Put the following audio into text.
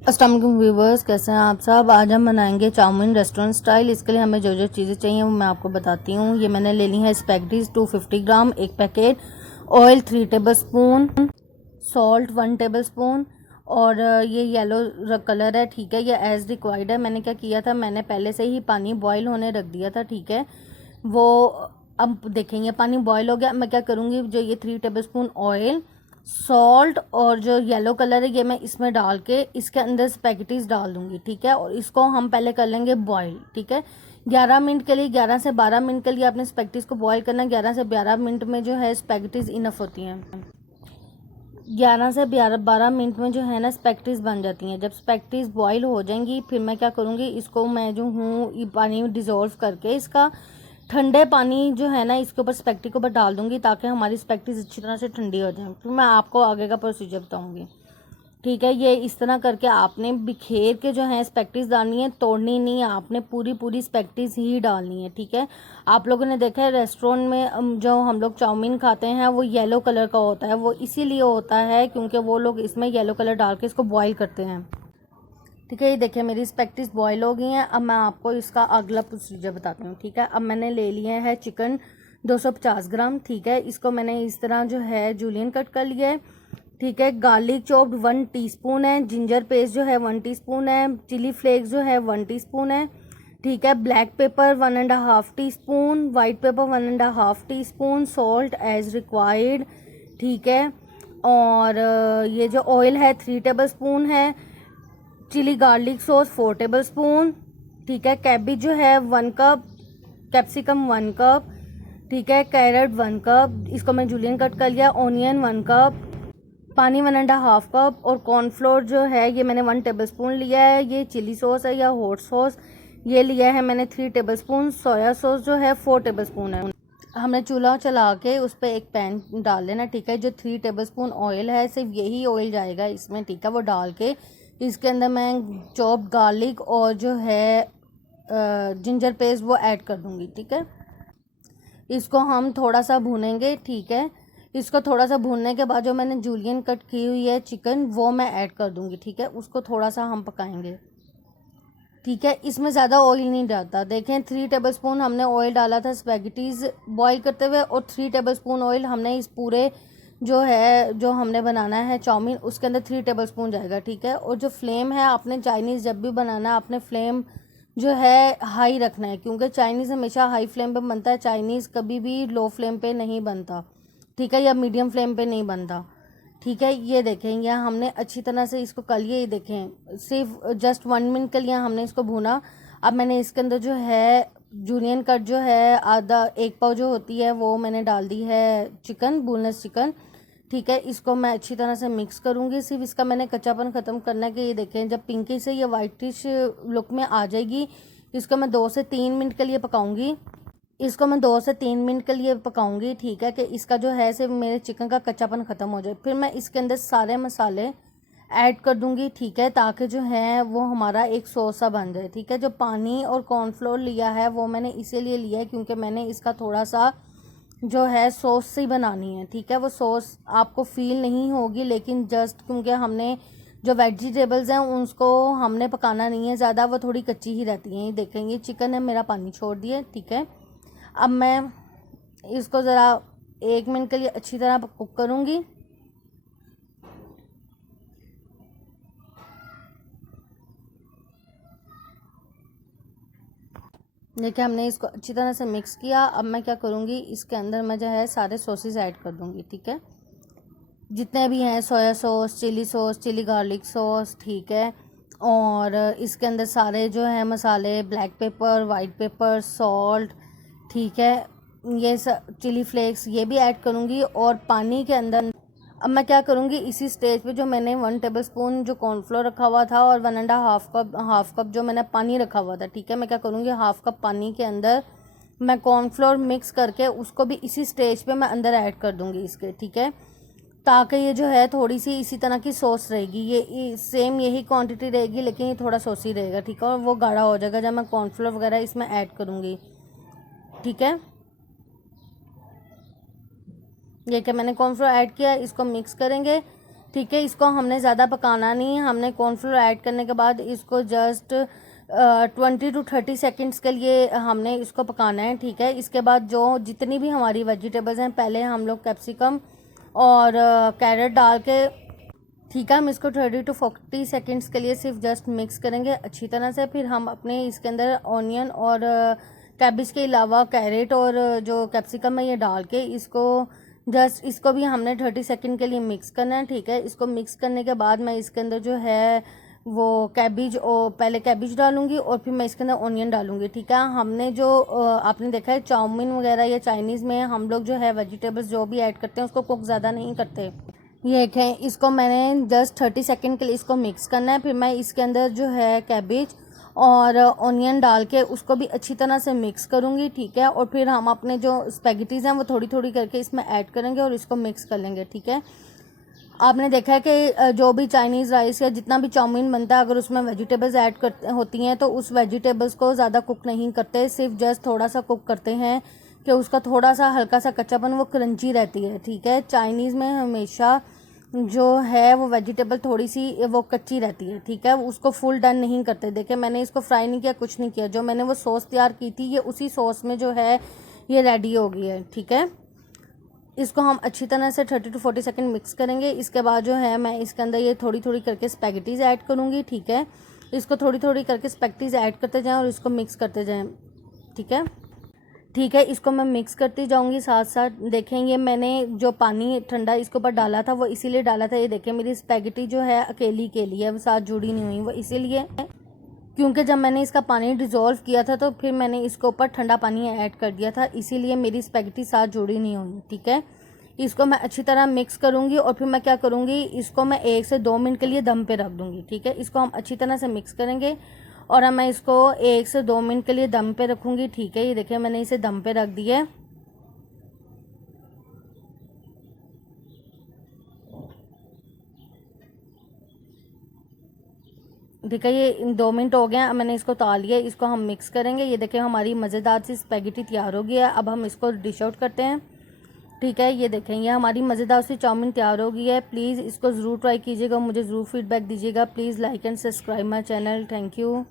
अस्सलाम वालेकुम व्यूवर्स, कैसे हैं आप सब। आज हम बनाएंगे चाउमीन रेस्टोरेंट स्टाइल। इसके लिए हमें जो जो चीज़ें चाहिए वो मैं आपको बताती हूँ। ये मैंने ले ली है स्पैगेटीज 250 ग्राम, एक packet oil 3 table spoon, salt 1 table spoon और ये येलो कलर है, ठीक है। ये एज रिक्वायर्ड है। मैंने क्या किया था, मैंने पहले से ही पानी बॉयल होने रख दिया था, ठीक है। वो अब देखेंगे पानी बॉयल हो गया। मैं क्या करूँगी, जो ये 3 टेबल स्पून ऑयल, सॉल्ट और जो येलो कलर है ये मैं इसमें डाल के इसके अंदर स्पैगेटीज डाल दूंगी, ठीक है। और इसको हम पहले कर लेंगे बॉईल, ठीक है। 11 मिनट के लिए, 11 से 12 मिनट के लिए आपने स्पैगेटीज को बॉईल करना है। 11 से 12 मिनट में जो है स्पैगेटीज इनफ होती हैं। 11 से 12 मिनट में जो है ना स्पैगेटीज बन जाती हैं। जब स्पैगेटीज बॉईल हो जाएंगी फिर मैं क्या करूँगी, इसको मैं जो हूँ ये पानी में डिज़ोल्व करके इसका ठंडे पानी जो है ना इसके ऊपर स्पैगेटी के ऊपर डाल दूंगी ताकि हमारी स्पैगेटीज अच्छी तरह से ठंडी हो जाए। फिर मैं आपको आगे का प्रोसीजर बताऊंगी, ठीक है। ये इस तरह करके आपने बिखेर के जो है स्पैगेटीज डालनी है, तोड़नी नहीं है आपने, पूरी पूरी स्पैगेटीज ही डालनी है, ठीक है। आप लोगों ने देखा है रेस्टोरेंट में जो हम लोग चाउमीन खाते हैं वो येलो कलर का होता है। वो इसीलिए होता है क्योंकि वो लोग इसमें येलो कलर डाल के इसको बॉईल करते हैं, ठीक है। ये देखिए मेरी स्पैगेटीज बॉईल हो गई हैं। अब मैं आपको इसका अगला प्रोसीजर बताती हूँ, ठीक है। अब मैंने ले लिए है चिकन 250 ग्राम, ठीक है। इसको मैंने इस तरह जो है जूलियन कट कर लिया है, ठीक है। गार्लिक चॉप्ड 1 टीस्पून है, जिंजर पेस्ट जो है 1 टीस्पून है, चिली फ्लेक्स जो है 1 टीस्पून है, ठीक है। Black pepper 1.5 teaspoon, white pepper 1.5 teaspoon, salt as required, ठीक है। और ये जो ऑयल है 3 टेबल स्पून है, chilli garlic sauce 4 tablespoon, ठीक है। कैबेज जो है 1 कप, कैप्सिकम 1 कप, ठीक है। कैरेट 1 कप, इसको मैं जूलियन कट कर लिया। ऑनियन 1 कप, पानी 1.5 कप और कॉर्नफ्लोर जो है ये मैंने 1 टेबल स्पून लिया है। ये चिली सॉस है या हॉट सॉस, ये लिया है मैंने 3 टेबल स्पून। सोया सॉस जो है 4 टेबल स्पून है। हमने चूल्हा चला के उस पर एक पैन डाल लेना, ठीक है। जो 3 टेबल स्पून ऑयल है सिर्फ यही ऑयल जाएगा इसमें, ठीक है। वो डाल के इसके अंदर मैं चॉप्ड गार्लिक और जो है जिंजर पेस्ट वो ऐड कर दूंगी, ठीक है। इसको हम थोड़ा सा भूनेंगे, ठीक है। इसको थोड़ा सा भूनने के बाद जो मैंने जूलियन कट की हुई है चिकन वो मैं ऐड कर दूंगी, ठीक है। उसको थोड़ा सा हम पकाएंगे, ठीक है। इसमें ज़्यादा ऑयल नहीं डालता। देखें 3 टेबल स्पून हमने ऑयल डाला था स्पैगेटीज बॉईल करते हुए और 3 टेबल स्पून ऑयल हमने इस पूरे जो है जो हमने बनाना है चाउमीन उसके अंदर 3 टेबल स्पून जाएगा, ठीक है। और जो फ्लेम है आपने चाइनीज़ जब भी बनाना है आपने फ्लेम जो है हाई रखना है, क्योंकि चाइनीज़ हमेशा हाई फ्लेम पे बनता है, चाइनीज़ कभी भी लो फ्लेम पे नहीं बनता, ठीक है, या मीडियम फ्लेम पे नहीं बनता, ठीक है। ये देखें यहाँ हमने अच्छी तरह से इसको कर लिया। ये देखें सिर्फ जस्ट 1 मिनट के लिए हमने इसको भूना। अब मैंने इसके अंदर जो है जूलियन कट जो है आधा 1 पाव जो होती है वो मैंने डाल दी है चिकन, बोनलेस चिकन, ठीक है। इसको मैं अच्छी तरह से मिक्स करूँगी। सिर्फ इसका मैंने कच्चापन ख़त्म करना है कि ये देखें जब पिंकी से ये वाइटिश लुक में आ जाएगी इसको मैं 2 से 3 मिनट के लिए पकाऊंगी। इसको मैं 2 से 3 मिनट के लिए पकाऊंगी, ठीक है, कि इसका जो है सिर्फ मेरे चिकन का कच्चापन ख़त्म हो जाए। फिर मैं इसके अंदर सारे मसाले ऐड कर दूंगी, ठीक है, ताकि जो है वो हमारा एक सॉस सा बन जाए, ठीक है। जो पानी और कॉर्नफ्लोर लिया है वो मैंने इसीलिए लिया है क्योंकि मैंने इसका थोड़ा सा जो है सॉस सी बनानी है, ठीक है। वो सॉस आपको फील नहीं होगी लेकिन जस्ट क्योंकि हमने जो वेजिटेबल्स हैं उसको हमने पकाना नहीं है ज़्यादा, वो थोड़ी कच्ची ही रहती हैं। ये देखेंगे चिकन है मेरा पानी छोड़ दिए, ठीक है। अब मैं इसको ज़रा 1 मिनट के लिए अच्छी तरह कुक करूँगी। देखिए हमने इसको अच्छी तरह से मिक्स किया। अब मैं क्या करूँगी, इसके अंदर मैं जो है सारे सॉसेस ऐड कर दूँगी, ठीक है, जितने भी हैं, soya sauce, chilli garlic sauce, ठीक है। और इसके अंदर सारे जो है मसाले, black pepper, white pepper, salt, ठीक है, ये सब चिली फ्लेक्स ये भी ऐड करूँगी। और पानी के अंदर अब मैं क्या करूँगी, इसी स्टेज पे जो मैंने 1 टेबल स्पून जो कॉर्नफ्लोर रखा हुआ था और 1.5 कप हाफ कप जो मैंने पानी रखा हुआ था, ठीक है, मैं क्या करूँगी हाफ कप पानी के अंदर मैं कॉर्नफ्लोर मिक्स करके उसको भी इसी स्टेज पे मैं अंदर ऐड कर दूँगी इसके, ठीक है, ताकि ये जो है थोड़ी सी इसी तरह की सॉस रहेगी। ये सेम यही क्वांटिटी रहेगी लेकिन ये थोड़ा सॉसी रहेगा, ठीक है, और वो गाढ़ा हो जाएगा जब मैं कॉर्नफ्लोर वगैरह इसमें ऐड करूँगी, ठीक है। ये कि मैंने कॉर्नफ्लोर ऐड किया, इसको मिक्स करेंगे, ठीक है। इसको हमने ज़्यादा पकाना नहीं है, हमने कॉर्नफ्लोर ऐड करने के बाद इसको जस्ट 20 to 30 सेकेंड्स के लिए हमने इसको पकाना है। ठीक है। इसके बाद जो जितनी भी हमारी वेजिटेबल्स हैं, पहले हम लोग कैप्सिकम और कैरेट डाल के, ठीक है, हम इसको 30 to 40 सेकेंड्स के लिए सिर्फ जस्ट मिक्स करेंगे अच्छी तरह से। फिर हम अपने इसके अंदर ऑनियन और कैबिज के अलावा कैरेट और जो कैप्सिकम है ये डाल के इसको भी हमने 30 सेकेंड के लिए मिक्स करना है। ठीक है। इसको मिक्स करने के बाद मैं इसके अंदर जो है वो कैबिज और पहले कैबिज डालूंगी और फिर मैं इसके अंदर ऑनियन डालूंगी। ठीक है। हमने जो आपने देखा है चाउमीन वगैरह या चाइनीज़ में हम लोग जो है वेजिटेबल्स जो भी ऐड करते हैं उसको कुक ज़्यादा नहीं करते। ये देखें, इसको मैंने जस्ट 30 सेकेंड के लिए इसको मिक्स करना है। फिर मैं इसके अंदर जो है कैबेज और ऑनियन डाल के उसको भी अच्छी तरह से मिक्स करूँगी। ठीक है। और फिर हम अपने जो स्पैगेटीज़ हैं वो थोड़ी थोड़ी करके इसमें ऐड करेंगे और इसको मिक्स कर लेंगे। ठीक है। आपने देखा है कि जो भी चाइनीज़ राइस या जितना भी चाउमीन बनता है, अगर उसमें वेजिटेबल्स ऐड कर होती हैं तो उस वेजिटेबल्स को ज़्यादा कुक नहीं करते, सिर्फ जस्ट थोड़ा सा कुक करते हैं कि उसका थोड़ा सा हल्का सा कच्चापन वो क्रंची रहती है। ठीक है। चाइनीज़ में हमेशा जो है वो वेजिटेबल थोड़ी सी वो कच्ची रहती है। ठीक है। उसको फुल डन नहीं करते। देखिए, मैंने इसको फ्राई नहीं किया, कुछ नहीं किया, जो मैंने वो सॉस तैयार की थी ये उसी सॉस में जो है ये रेडी हो गई है। ठीक है। इसको हम अच्छी तरह से 30 to 40 सेकेंड मिक्स करेंगे। इसके बाद जो है मैं इसके अंदर ये थोड़ी थोड़ी करके स्पैगेटीज़ ऐड करूँगी। ठीक है। इसको थोड़ी थोड़ी करके स्पैगेटीज़ ऐड करते जाएं और इसको मिक्स करते जाएं। ठीक है। ठीक है। इसको मैं मिक्स करती जाऊंगी साथ साथ। देखें, ये मैंने जो पानी ठंडा इसके ऊपर डाला था वो इसीलिए डाला था, ये देखें मेरी स्पैगेटी जो है अकेली के लिए है, वो साथ जुड़ी नहीं हुई, वो इसीलिए क्योंकि जब मैंने इसका पानी डिज़ोल्व किया था तो फिर मैंने इसके ऊपर ठंडा पानी ऐड कर दिया था, इसीलिए मेरी स्पैगेटी साथ जुड़ी नहीं हुई। ठीक है। इसको मैं अच्छी तरह मिक्स करूंगी और फिर मैं क्या करूंगी, इसको मैं 1 से 2 मिनट के लिए दम पे रख दूंगी। ठीक है। इसको हम अच्छी तरह से मिक्स करेंगे और अब मैं इसको 1 से 2 मिनट के लिए दम पे रखूंगी। ठीक है। ये देखिए मैंने इसे दम पे रख दिया है। देखिए ये 2 मिनट हो गए हैं, अब मैंने इसको उतार लिया। इसको हम मिक्स करेंगे। ये देखिए हमारी मज़ेदार सी स्पैगेटी तैयार हो गई है। अब हम इसको डिश आउट करते हैं। ठीक है। ये देखें, ये हमारी मज़ेदार सी चाउमीन तैयार हो गई है। प्लीज़ इसको ज़रूर ट्राई कीजिएगा, मुझे ज़रूर फीडबैक दीजिएगा। Please like and subscribe my channel. Thank you.